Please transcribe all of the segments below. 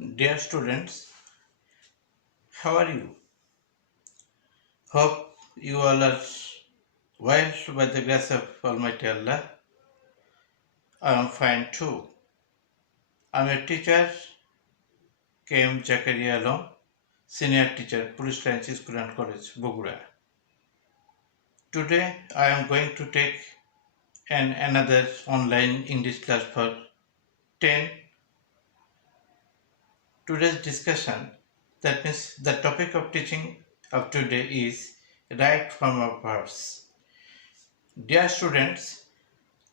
Dear students, how are you? Hope you all are well by the grace of Almighty Allah. I am fine too. I am a teacher, KM Zakaria Alom, senior teacher, Police Line School and College, Bogura. Today I am going to take another online English class for 10. Today's discussion, that means the topic of teaching of today is right form of verbs. Dear students,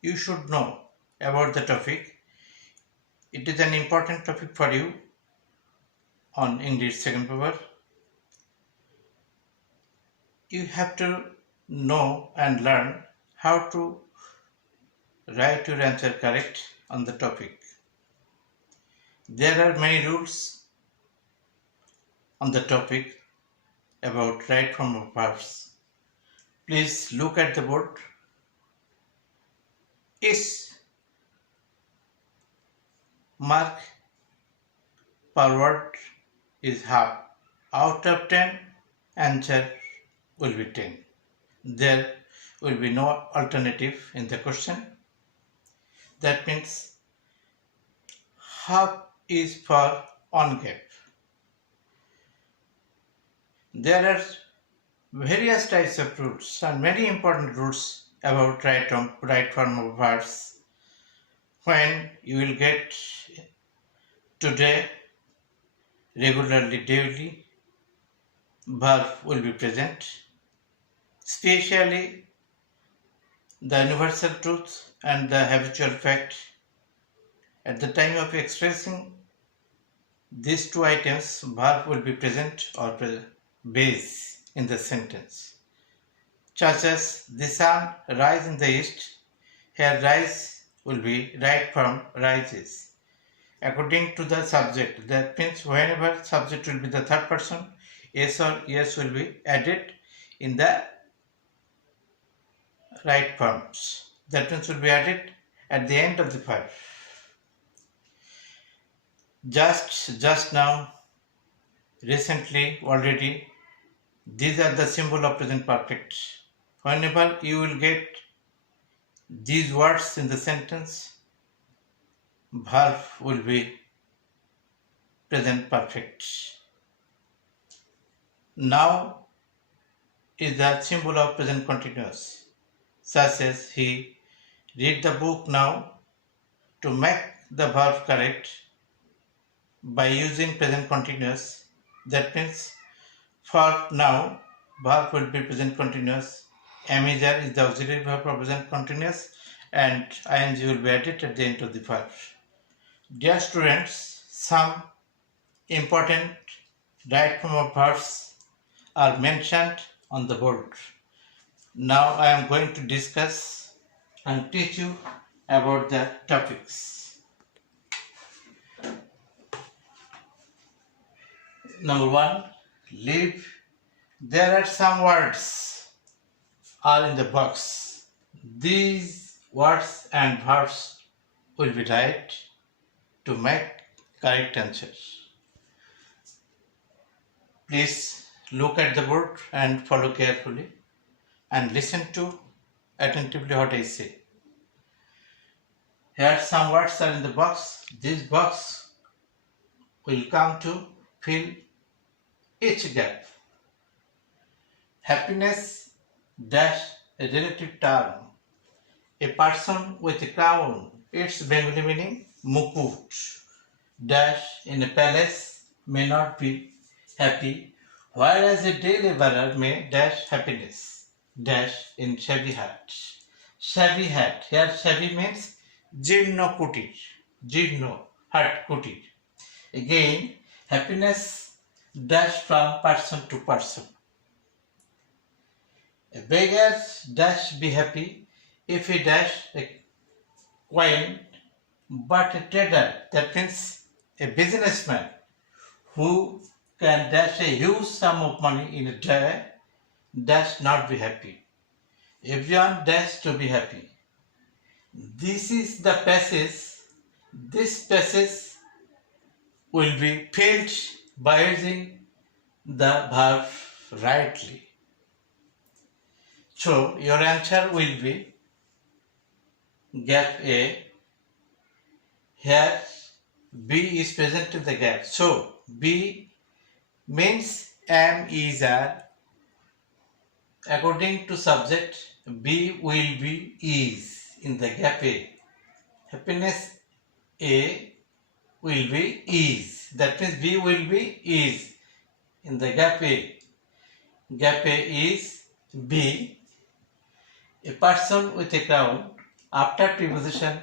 you should know about the topic. It is an important topic for you on English second paper. You have to know and learn how to write your answer correct on the topic. There are many rules on the topic about right form of verbs. Please look at the board. Is mark per word is half. Out of 10, answer will be 10. There will be no alternative in the question. That means half is for on gap. There are various types of rules and many important rules about right form of verbs. When you will get today, regularly, daily, verb will be present. Especially the universal truth and the habitual fact. At the time of expressing these two items, verb will be present or base in the sentence. Such as the sun rise in the east, here rise will be right from rises. According to the subject, that means whenever subject will be the third person, yes or yes will be added in the right forms. That means will be added at the end of the verb. Just now, recently, already, these are the symbol of present perfect. Whenever you will get these words in the sentence, verb will be present perfect. Now is the symbol of present continuous, such as he read the book now. To make the verb correct by using present continuous, that means for now verb will be present continuous, major is the auxiliary verb for present continuous, and ing will be added at the end of the verb. Dear students, some important right form of verbs are mentioned on the board. Now I am going to discuss and teach you about the topics. Number 1, live. There are some words are in the box. These words and verbs will be right to make correct answers. Please look at the board and follow carefully and listen to attentively what I say. Here some words are in the box. This box will come to fill each gap. Happiness dash a relative term. A person with a crown, its Bengali meaning mukut, dash in a palace may not be happy, whereas a day laborer may dash happiness, dash in shabby hat. Shabby hat, here shabby means jirno kutir, jirno hat kutir. Again, happiness dash from person to person. A beggar dash be happy if he dash a coin, but a trader, that means a businessman who can dash a huge sum of money in a day, dash not be happy. Everyone dash to be happy. This is the passage. This passage will be filled by using the verb rightly. So your answer will be gap A. Here B is present in the gap. So B means am, is, are. According to subject, B will be is in the gap A. Happiness A will be is. That means B will be is in the gap A. Gap A is B. A person with a crown. After preposition,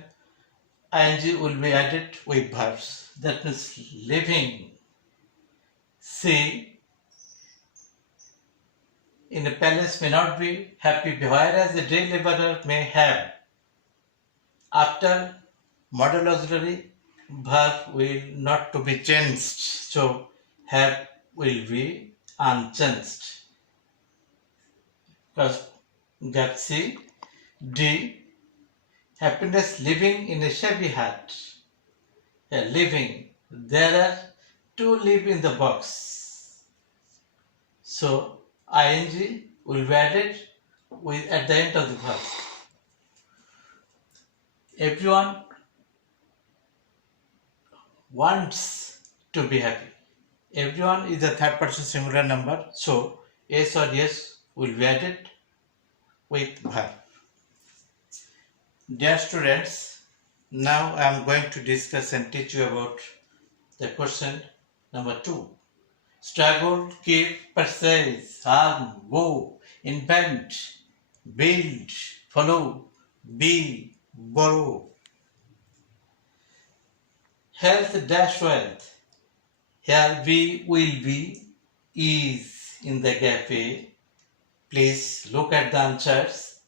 ing will be added with verbs. That means living. C. In a palace may not be happy, whereas a day laborer may have. After modal auxiliary, verb will not to be changed. So have will be unchanged. Because gap C. D. Happiness living in a shabby hut. Living. There are two live in the box. So ing will be added with at the end of the verb. Everyone wants to be happy. Everyone is a third person singular number, so yes or yes will be added with verb. Dear students, now I am going to discuss and teach you about the question number 2. Struggle, keep, pursue, harm, go, invent, build, follow, be, borrow. Health dash wealth. Here we will be is in the gap A. Please look at the answers.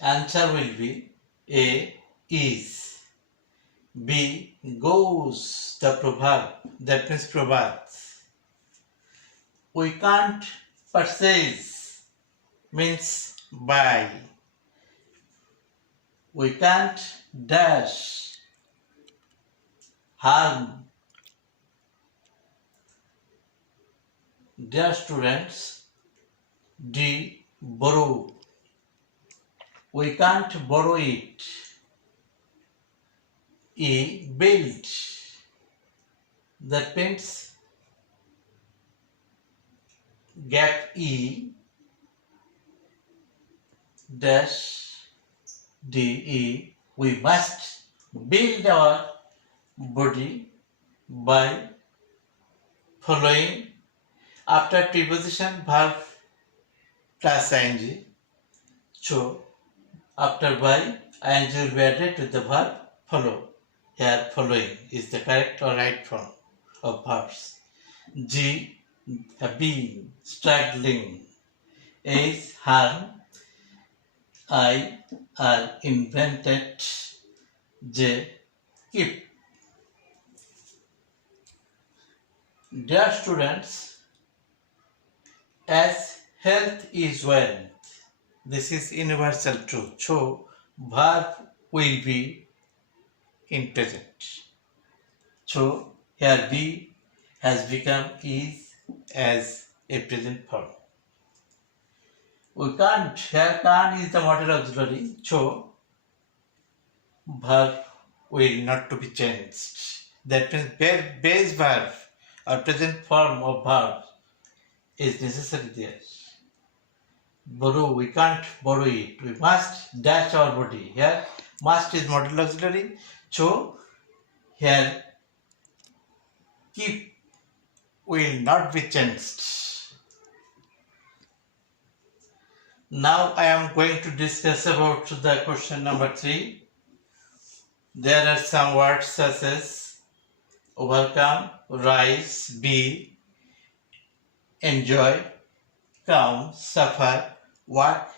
Answer will be A is. B goes, the proverb, that means proverbs. We can't purchase means buy. We can't dash harm. Dear students, D borrow. We can't borrow it. E build. That means gap E dash DE. We must build our body by following after preposition verb plus ing. So after by ing will be added to the verb follow. Here following is the correct or right form of verbs. G being, struggling. Is harm. I are invented. J keep. Dear students, as health is wealth, this is universal truth. So verb will be in present. So here be has become is as a present form. We can't, here can is the modal auxiliary, so verb will not to be changed. That means base verb or present form of verb is necessary there. Borrow, we can't borrow it. We must dash our body. Here must is modal auxiliary, so here keep will not be changed. Now I am going to discuss about the question number 3. There are some words such as overcome, rise, be, enjoy, come, suffer, work,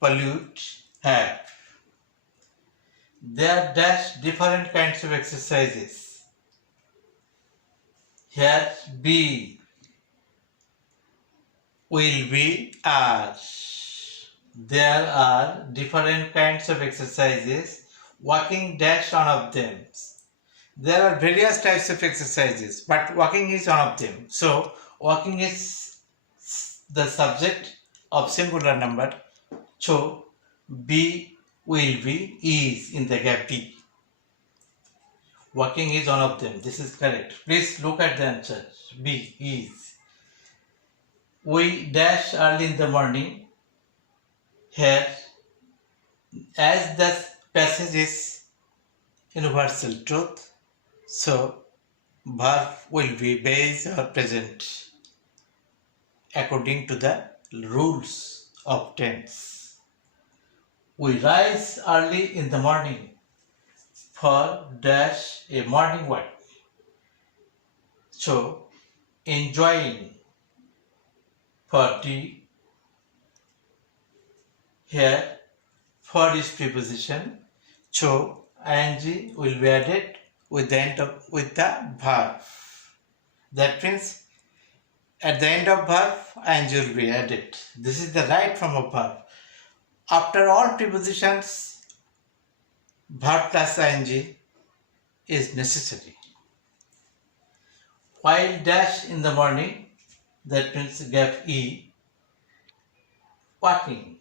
pollute, have. There are dash different kinds of exercises. Here be will be are. There are different kinds of exercises. Walking dash one of them. There are various types of exercises, but walking is one of them. So, walking is the subject of singular number. So, be, will be, is in the gap B. Walking is one of them. This is correct. Please look at the answer. B is. We dash early in the morning. Here, as the passage is universal truth, so verb will be base or present according to the rules of tense. We rise early in the morning for dash a morning walk. So enjoying for D. Here for is preposition. So ing will be added with the verb. That means at the end of verb ing will be added. This is the right form of verb. After all prepositions, verb plus ing is necessary. While dash in the morning, that means gap E, walking.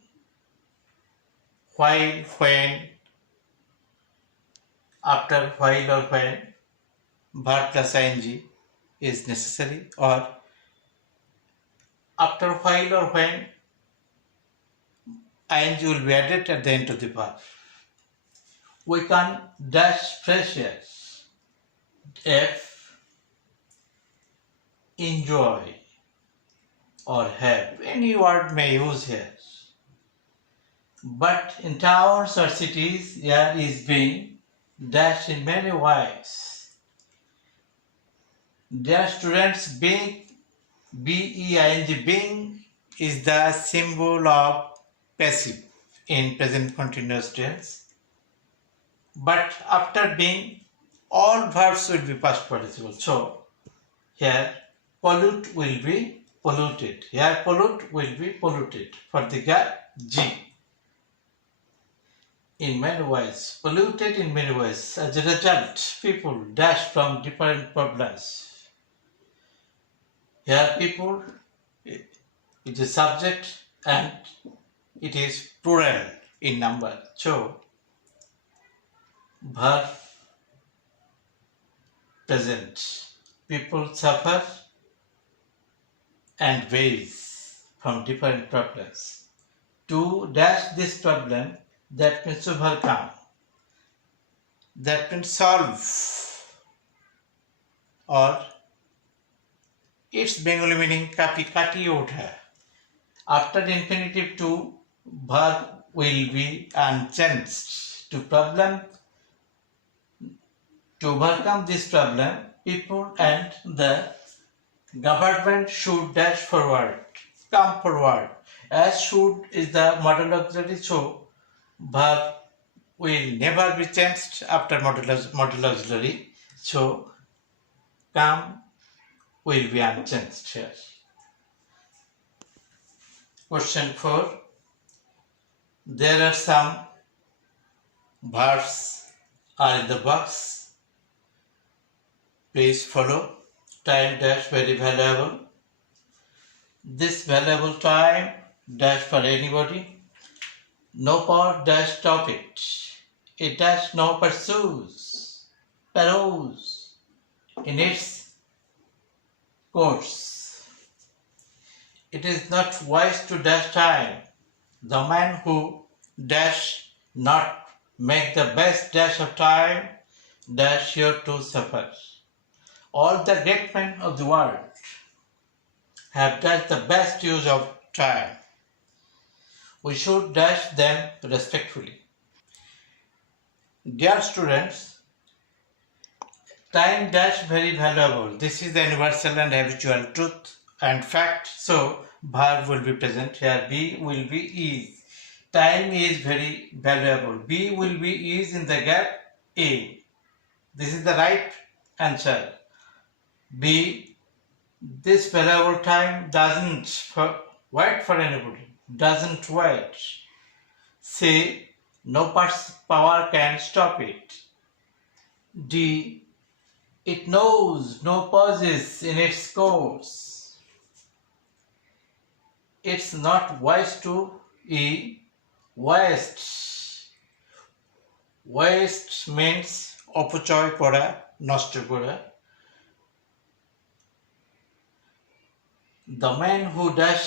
While, when, after while or when, verb plus ing is necessary, or after while or when, ing will be added at the end of the verb. We can dash fresh air. F, enjoy or have. Any word may use here. But in towns or cities, air is being dashed in many ways. Dear students, being, B-E-I-N-G, being is the symbol of passive in present continuous tense. But after being, all verbs will be past participle. So, here pollute will be polluted. Here pollute will be polluted for the gap G. In many ways, polluted in many ways. As a result, people dash from different problems. Here people, it is a subject and it is plural in number. So, verb present. People suffer and ways from different problems. To dash this problem, that means overcome. That means solve. Or its Bengali meaning kati out hai. After the infinitive to, verb will be unchanged. To overcome this problem, people and the government should dash forward, come forward. As should is the model auxiliary, so verb will never be changed after model auxiliary. So come will be unchanged here. Question 4. There are some verbs are in the box. Please follow. Time dash very valuable. This valuable time dash for anybody. No power dash stop it. It dash no pursues in its course. It is not wise to dash time. The man who dash not make the best dash of time dash sure to suffer. All the great men of the world have dashed the best use of time. We should dash them respectfully. Dear students, time dash very valuable. This is the universal and habitual truth and fact. So, verb will be present here. B will be is. Time is very valuable. B will be is in the gap A. This is the right answer. B, this valuable time doesn't wait for anybody. Doesn't wait. C, no power can stop it. D, It knows no pauses in its course. It's not wise to eat waste. Waste means অপচয় করা, নষ্ট করা. The man who does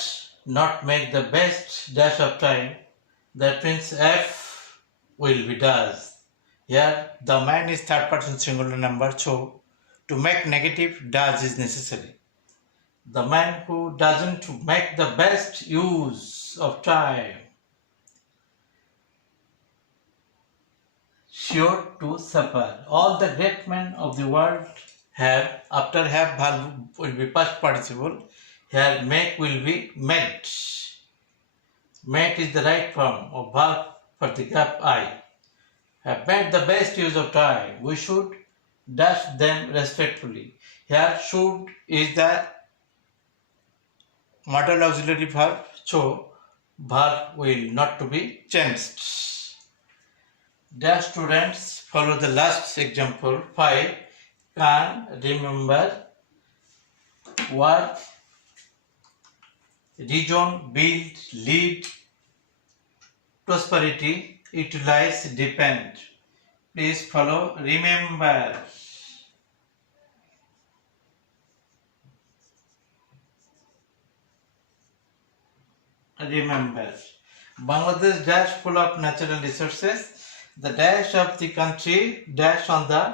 not make the best dash of time, that means F will be does. Here the man is third person singular number, so to make negative does is necessary. The man who doesn't make the best use of time, sure to suffer. All the great men of the world have, after have verb will be past participle. Here make will be met. Met is the right form of verb for the gap I. Have made the best use of time. We should dash them respectfully. Here should is the modal auxiliary verb, so verb will not to be changed. Dear students, follow the last example 5. Can remember work, region, build, lead, prosperity, utilize, depend. Please follow. Remember. Remember. Bangladesh dash full of natural resources. The dash of the country dash on the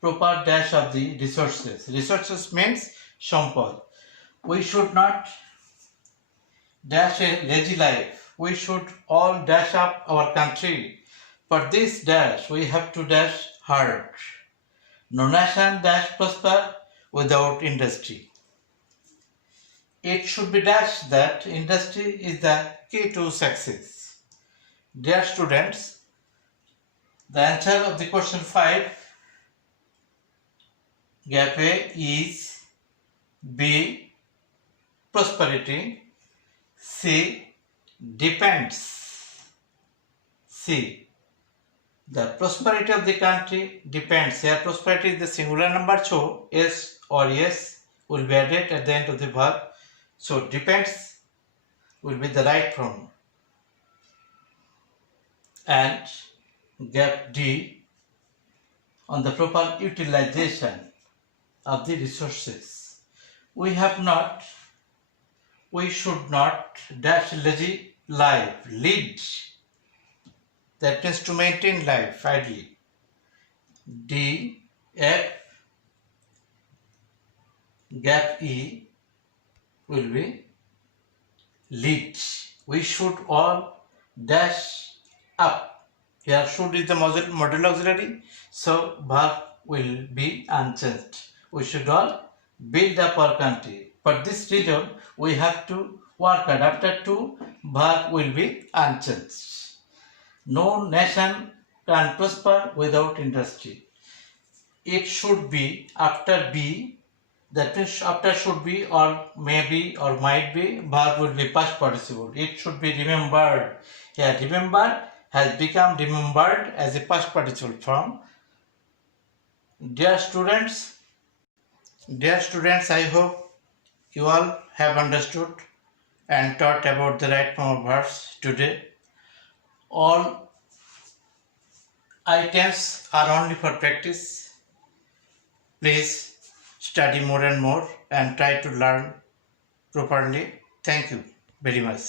proper dash of the resources. Resources means সম্পদ. We should not dash a lazy life. We should all dash up our country. For this dash, we have to dash hard. No nation dash prosper without industry. It should be dashed that industry is the key to success. Dear students, the answer of the question 5, gap A is B, prosperity, C, depends. C, the prosperity of the country depends. Here prosperity is the singular number, so S or yes will be added at the end of the verb. So depends will be the right form. And gap D, on the proper utilization of the resources. We should not dash lazy life, lead. That means to maintain life ideally. D, F, gap E will be lead. We should all dash up. Here should is the modal auxiliary, so verb will be unchanged. We should all build up our country. For this reason, we have to work hard. After 2, verb will be unchanged. No nation can prosper without industry. It should be after B, that means after should be or maybe or might be, verb will be past participle. It should be remembered. Here remember has become remembered as a past participle form. Dear students, I hope you all have understood and taught about the right form of verbs today. All items are only for practice. Please study more and more and try to learn properly. Thank you very much.